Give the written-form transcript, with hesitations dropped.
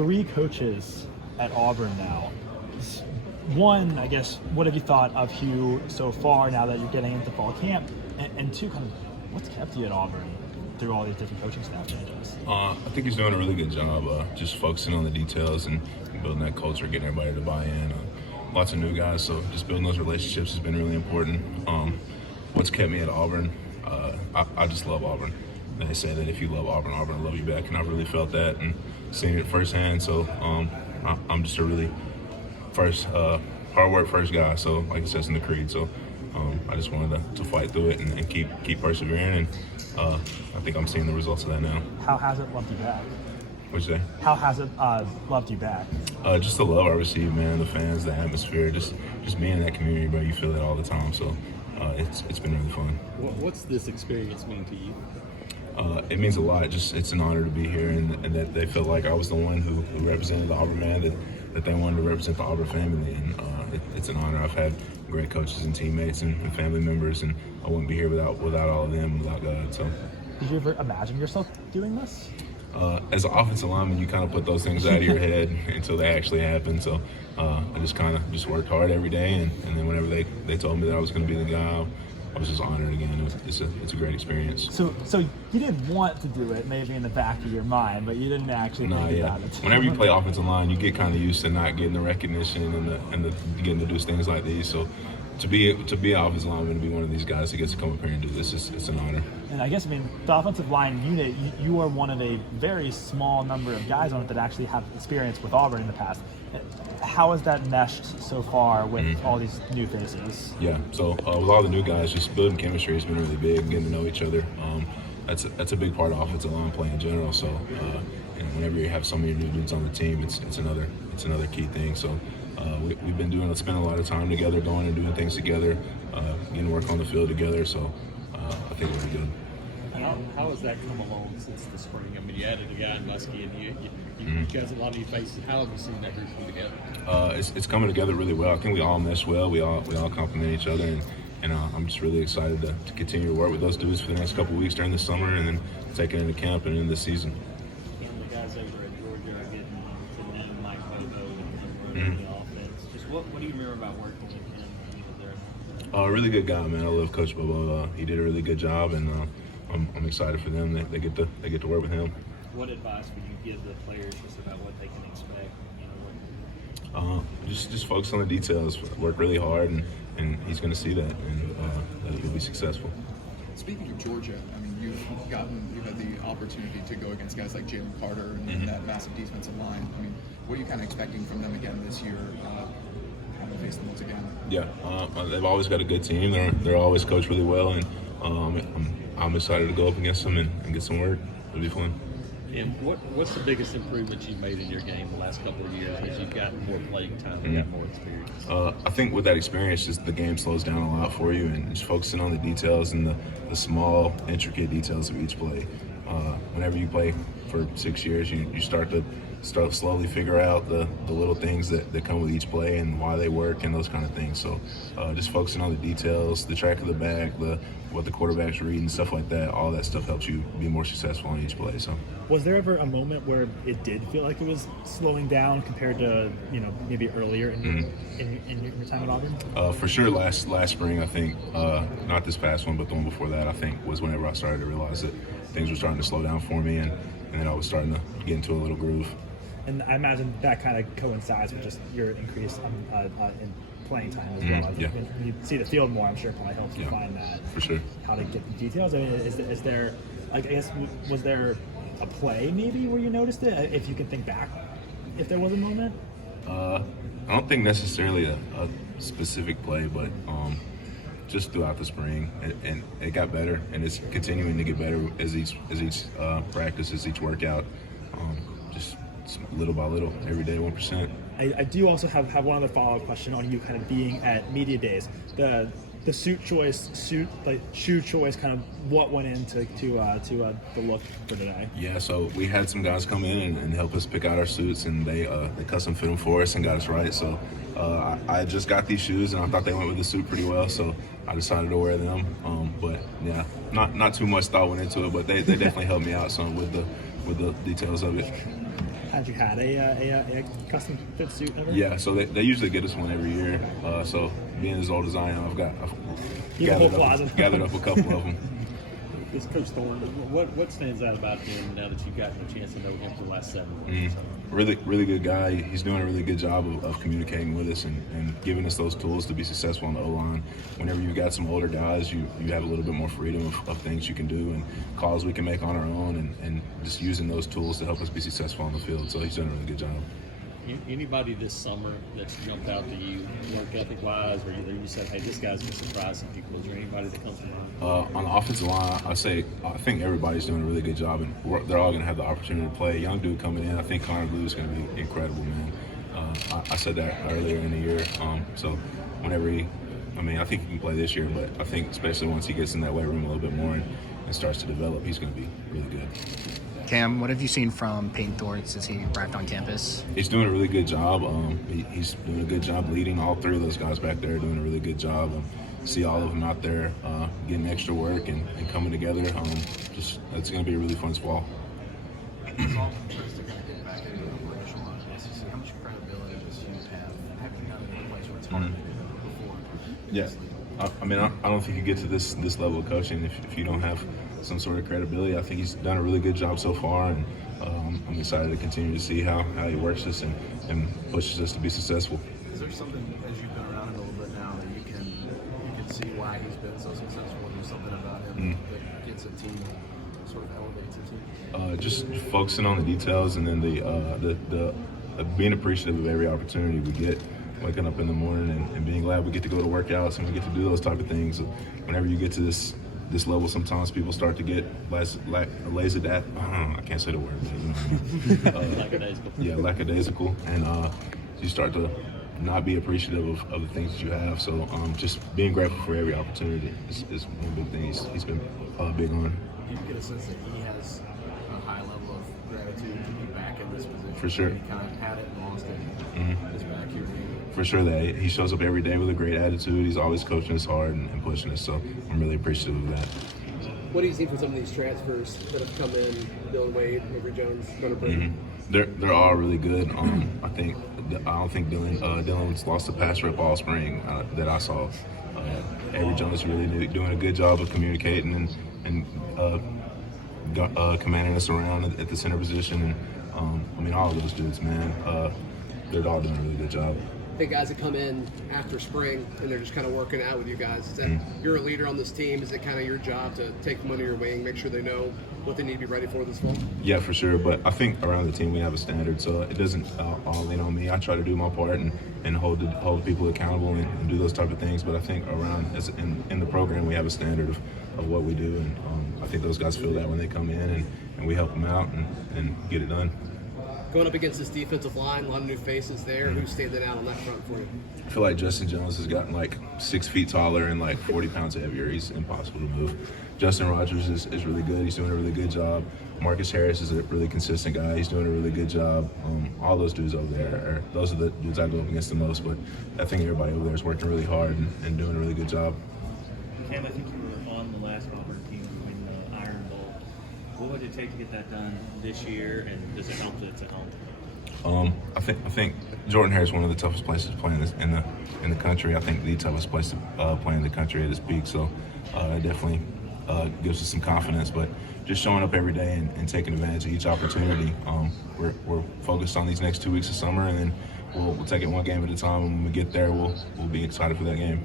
3 coaches at Auburn now. One, I guess, what have you thought of Hugh so far now that you're getting into fall camp? And 2, kind of, what's kept you at Auburn through all these different coaching staff changes? I think he's doing a really good job just focusing on the details and building that culture, getting everybody to buy in. Lots of new guys, so just building those relationships has been really important. What's kept me at Auburn, I just love Auburn. They say that if you love Auburn, Auburn will love you back, and I've really felt that and seen it firsthand. So I'm just a really hard work first guy. So like it says in the creed. So I just wanted to fight through it and keep persevering, and I think I'm seeing the results of that now. How has it loved you back? What'd you say? How has it loved you back? Just the love I received, man. The fans, the atmosphere, just being in that community, bro. You feel it all the time. So it's been really fun. What's this experience mean to you? It means a lot. It's an honor to be here, and that they felt like I was the one who represented the Auburn man, that they wanted to represent the Auburn family, and it's an honor. I've had great coaches and teammates and family members, and I wouldn't be here without all of them, without God. So, did you ever imagine yourself doing this? As an offensive lineman, you kind of put those things out of your head until they actually happen. So I just worked hard every day, and then whenever they told me that I was going to be the guy, I was just honored again. It's a great experience. So you didn't want to do it, maybe in the back of your mind, but you didn't actually think about it. Whenever you play offensive line, you get kind of used to not getting the recognition and the getting to do things like these. So to be an offensive lineman, to be one of these guys that gets to come up here and do this, it's an honor. And I guess, the offensive line unit, you are one of a very small number of guys on it that actually have experience with Auburn in the past. How has that meshed so far with all these new faces? Yeah, so with all the new guys, just building chemistry has been really big, getting to know each other. That's a big part of offensive line play in general. So whenever you have so many new dudes on the team, it's another key thing. So we've been spending a lot of time together, going and doing things together, getting work on the field together. So I think it'll be good. How has that come along since the spring? You added a guy in Muskie, and you guys, a lot of you faces. How have you seen that group come together? It's coming together really well. I think we all mesh well. We all complement each other, and I'm just really excited to continue to work with those dudes for the next couple of weeks during the summer, and then take it into camp and into the season. The guys over at Georgia are getting to know Mike Bobo and the offense. Just what do you remember about working with him there? A really good guy, man. I love Coach Bobo. He did a really good job, and I'm excited for them. They get to work with him. What advice would you give the players just about what they can expect? Just focus on the details. Work really hard, and he's going to see that, and that he'll be successful. Speaking of Georgia, you've had the opportunity to go against guys like Jalen Carter and that massive defensive line. What are you kind of expecting from them again this year? Kind of face them once again. Yeah, they've always got a good team. They're always coached really well, and I'm excited to go up against them and get some work. It'll be fun. And what's the biggest improvement you've made in your game the last couple of years as you've gotten more playing time and got more experience? I think with that experience, just the game slows down a lot for you, and just focusing on the details and the small, intricate details of each play. Whenever you play for 6 years, you start to slowly figure out the little things that come with each play and why they work and those kind of things. So just focusing on the details, the track of the back, what the quarterback's reading, stuff like that, all that stuff helps you be more successful on each play. So, was there ever a moment where it did feel like it was slowing down compared to maybe earlier in your time at Auburn? For sure, last spring, I think, not this past one, but the one before that, I think, was whenever I started to realize that things were starting to slow down for me, and then I was starting to get into a little groove. And I imagine that kind of coincides with just your increase in playing time as well. Yeah. When you see the field more, I'm sure it probably helps you find that. For sure. How to get the details. Is there, I guess, was there a play maybe where you noticed it? If you can think back, if there was a moment? I don't think necessarily a specific play, but just throughout the spring, and it got better, and it's continuing to get better as each practice, as each workout. Just little by little, every day, 1%. I do also have one other follow-up question on you kind of being at media days. The shoe choice, kind of what went into the look for today. Yeah, so we had some guys come in and help us pick out our suits, and they custom fit them for us and got us right. So I just got these shoes, and I thought they went with the suit pretty well, so I decided to wear them. But yeah, not too much thought went into it, but they definitely helped me out some with the details of it. had you had a custom fit suit ever? Yeah, so they usually get us one every year. So being as old as I am, I've You have a whole closet. gathered up a couple of them. This Coach Thorne, what stands out about him now that you've gotten a chance to know him for the last 7 months? Really good guy. He's doing a really good job of communicating with us and giving us those tools to be successful on the O-line. Whenever you've got some older guys, you have a little bit more freedom of things you can do and calls we can make on our own and just using those tools to help us be successful on the field. So he's done a really good job. Anybody this summer that's jumped out to you, work ethic wise, or you said, hey, this guy's going to surprise some people? Is there anybody that comes to mind? On the offensive line, I think everybody's doing a really good job, and they're all going to have the opportunity to play. A young dude coming in, I think Connor Blue is going to be incredible, man. I said that earlier in the year. So whenever I think he can play this year, but I think especially once he gets in that weight room a little bit more and starts to develop, he's going to be really good. Cam, what have you seen from Peyton Thorne since he arrived on campus? He's doing a really good job. He's doing a good job leading. All three of those guys back there doing a really good job. See all of them out there getting extra work and coming together. It's going to be a really fun fall. Yeah, I don't think you get to this level of coaching if you don't have some sort of credibility. I think he's done a really good job so far, and I'm excited to continue to see how he works this and pushes us to be successful. Is there something, as you've been around him a little bit now, that you can see why he's been so successful? There's something about him that gets a team, sort of elevates a team? Just focusing on the details, and then the being appreciative of every opportunity we get. Waking up in the morning and being glad we get to go to workouts and we get to do those type of things. Whenever you get to this level, sometimes people start to get lackadaisical. I can't say the word, but you know what I mean. Lackadaisical. Yeah, lackadaisical, and you start to not be appreciative of the things that you have. So just being grateful for every opportunity is one big thing he's been big on. Do you get a sense that he has a high level of gratitude to be back in this position? For sure. He kind of had it and lost it. He's back here. For sure, that he shows up every day with a great attitude. He's always coaching us hard and pushing us, so I'm really appreciative of that. What do you see from some of these transfers that have come in? Dylan Wade, Avery Jones, Gunnar Brady? They're all really good. I don't think Dylan's lost a pass rep all spring that I saw. Avery Jones really doing a good job of communicating and commanding us around at the center position. And all of those dudes, man, they're all doing a really good job. I think guys that come in after spring and they're just kind of working out with you guys. Is that you're a leader on this team? Is it kind of your job to take them under your wing, make sure they know what they need to be ready for this fall? Yeah, for sure. But I think around the team we have a standard, so it doesn't all lean on me. I try to do my part and hold people accountable and do those type of things. But I think in the program we have a standard of what we do, and I think those guys feel that when they come in and we help them out and get it done. Going up against this defensive line, a lot of new faces there. Who's standing out on that front for you? I feel like Justin Jones has gotten like 6 feet taller and like 40 pounds heavier. He's impossible to move. Justin Rogers is really good. He's doing a really good job. Marcus Harris is a really consistent guy. He's doing a really good job. All those dudes over there, those are the dudes I go up against the most. But I think everybody over there is working really hard and doing a really good job. Cam, I think you were on the last Auburn team in the Iron Bowl. What would it take to get that done this year, and does it help that it's at home? I think Jordan Hare is one of the toughest places to play in the country. I think the toughest place to play in the country at his peak. So it definitely gives us some confidence. But just showing up every day and taking advantage of each opportunity. We're focused on these next 2 weeks of summer, and then we'll take it one game at a time. And when we get there, we'll be excited for that game.